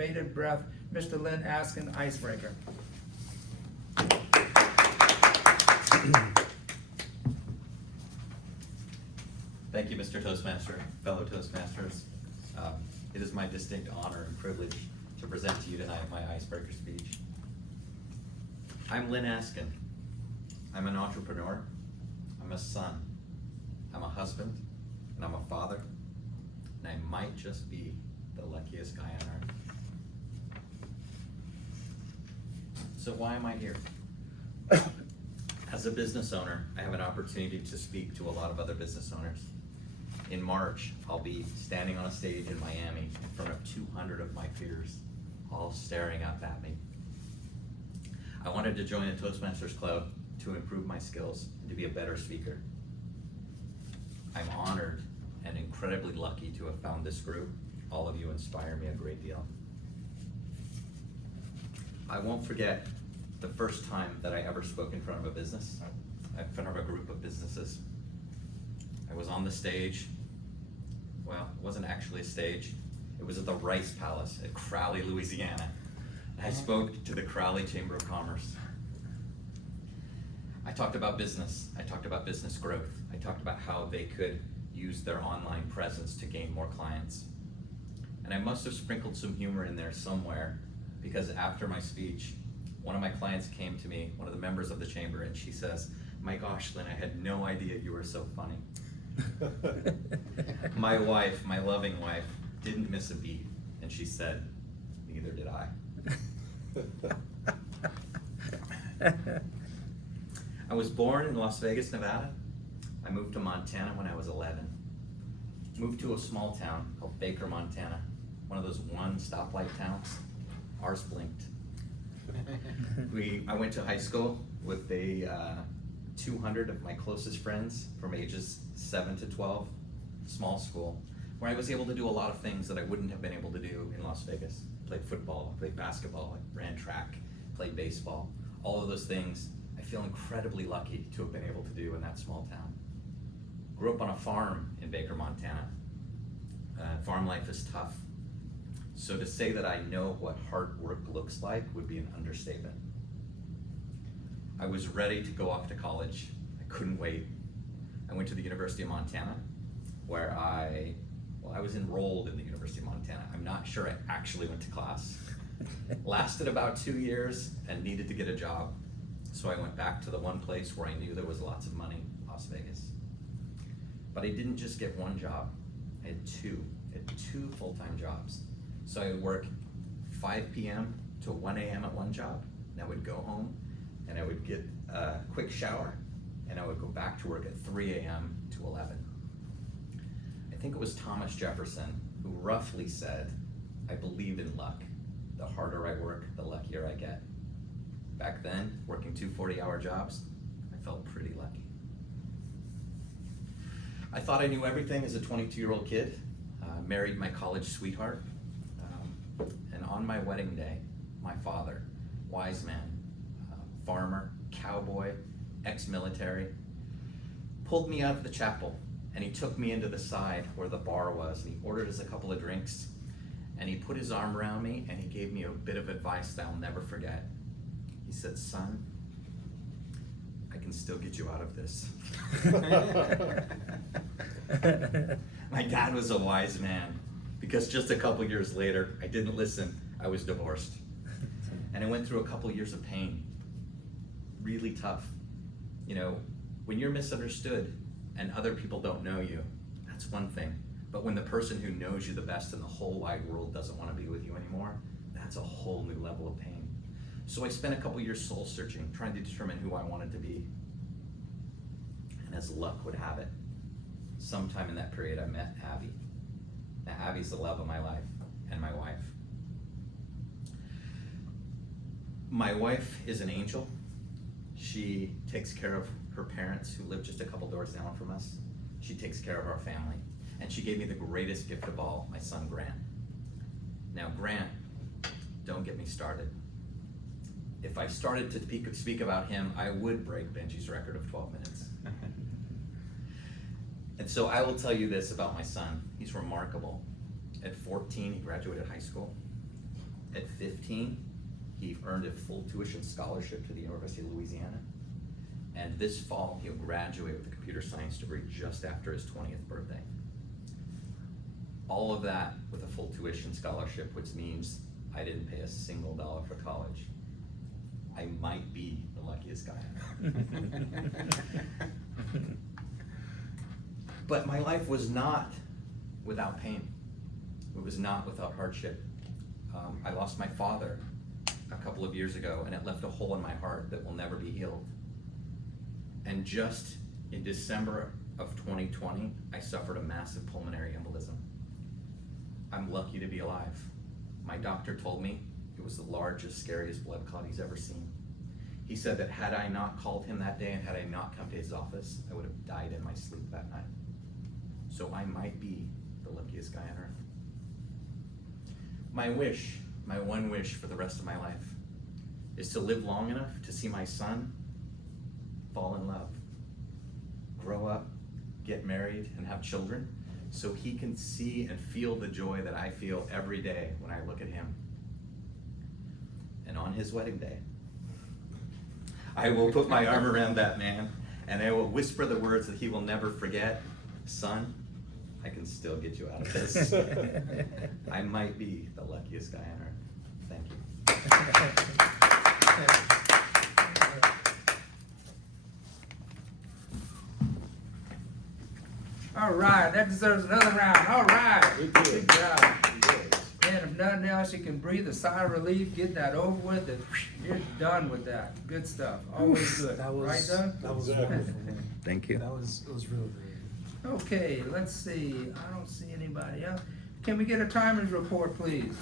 bated breath, Mr. Lyn Askin, Icebreaker. Thank you, Mr. Toastmaster, fellow Toastmasters. It is my distinct honor and privilege to present to you tonight my Icebreaker speech. I'm Lyn Askin. I'm an entrepreneur. I'm a son. I'm a husband. And I'm a father. And I might just be the luckiest guy on earth. So why am I here? As a business owner, I have an opportunity to speak to a lot of other business owners. In March, I'll be standing on a stage in Miami in front of 200 of my peers, all staring up at me. I wanted to join a Toastmasters Club to improve my skills and to be a better speaker. I'm honored and incredibly lucky to have found this group. All of you inspire me a great deal. I won't forget the first time that I ever spoke in front of a business, in front of a group of businesses. I was on the stage. Well, it wasn't actually a stage. It was at the Rice Palace at Crowley, Louisiana. I spoke to the Crowley Chamber of Commerce. I talked about business. I talked about business growth. I talked about how they could use their online presence to gain more clients. And I must have sprinkled some humor in there somewhere, because after my speech, one of my clients came to me, one of the members of the chamber, and she says, "My gosh, Lyn, I had no idea you were so funny." My wife, my loving wife, didn't miss a beat, and she said, "Neither did I." I was born in Las Vegas, Nevada. I moved to Montana when I was 11. Moved to a small town called Baker, Montana. One of those one stoplight towns. Ours blinked. I went to high school with 200 of my closest friends from ages 7 to 12, small school, where I was able to do a lot of things that I wouldn't have been able to do in Las Vegas. Played football, played basketball, I ran track, played baseball. All of those things I feel incredibly lucky to have been able to do in that small town. Grew up on a farm in Baker, Montana. Farm life is tough. So to say that I know what hard work looks like would be an understatement. I was ready to go off to college. I couldn't wait. I went to the University of Montana, where I was enrolled in the University of Montana. I'm not sure I actually went to class. Lasted about 2 years and needed to get a job. So I went back to the one place where I knew there was lots of money, Las Vegas. But I didn't just get one job. I had two full-time jobs. So I would work 5 p.m. to 1 a.m. at one job, and I would go home and I would get a quick shower, and I would go back to work at 3 a.m. to 11. I think it was Thomas Jefferson who roughly said, "I believe in luck. The harder I work, the luckier I get." Back then, working 2 40-hour jobs, I felt pretty lucky. I thought I knew everything as a 22-year-old kid. Married my college sweetheart. And on my wedding day, my father, wise man, farmer, cowboy, ex-military, pulled me out of the chapel, and he took me into the side where the bar was, and he ordered us a couple of drinks, and he put his arm around me, and he gave me a bit of advice that I'll never forget. He said, "Son, I can still get you out of this." My dad was a wise man, because just a couple years later, I didn't listen. I was divorced. And I went through a couple years of pain. Really tough. You know, when you're misunderstood and other people don't know you, that's one thing. But when the person who knows you the best in the whole wide world doesn't want to be with you anymore, that's a whole new level of pain. So I spent a couple years soul searching, trying to determine who I wanted to be. And as luck would have it, sometime in that period I met Abby. Now Abby's the love of my life and my wife. My wife is an angel. She takes care of her parents who live just a couple doors down from us. She takes care of our family. And she gave me the greatest gift of all, my son Grant. Now Grant, don't get me started. If I started to speak about him, I would break Benji's record of 12 minutes. And so I will tell you this about my son. He's remarkable. At 14, he graduated high school. 18, he earned a full tuition scholarship to the University of Louisiana. And this fall, he'll graduate with a computer science degree just after his 20th birthday. All of that with a full tuition scholarship, which means I didn't pay a single dollar for college. I might be the luckiest guy ever. But my life was not without pain. It was not without hardship. I lost my father a couple of years ago, and it left a hole in my heart that will never be healed. And just in December of 2020, I suffered a massive pulmonary embolism. I'm lucky to be alive. My doctor told me it was the largest, scariest blood clot he's ever seen. He said that had I not called him that day and had I not come to his office, I would have died in my sleep that night. So I might be the luckiest guy on earth. My wish, my one wish for the rest of my life, is to live long enough to see my son fall in love, grow up, get married, and have children, so he can see and feel the joy that I feel every day when I look at him. And on his wedding day, I will put my arm around that man, and I will whisper the words that he will never forget. Son, I can still get you out of this. I might be the luckiest guy on earth. Thank you. All right, that deserves another round. All right, good job. And if nothing else, you can breathe a sigh of relief, get that over with, and you're done with that. Good stuff. Always good. That was, right, Doug? That was Exactly. wonderful, man. Thank you. It was really great. Okay, let's see. I don't see anybody else. Can we get a timer's report, please?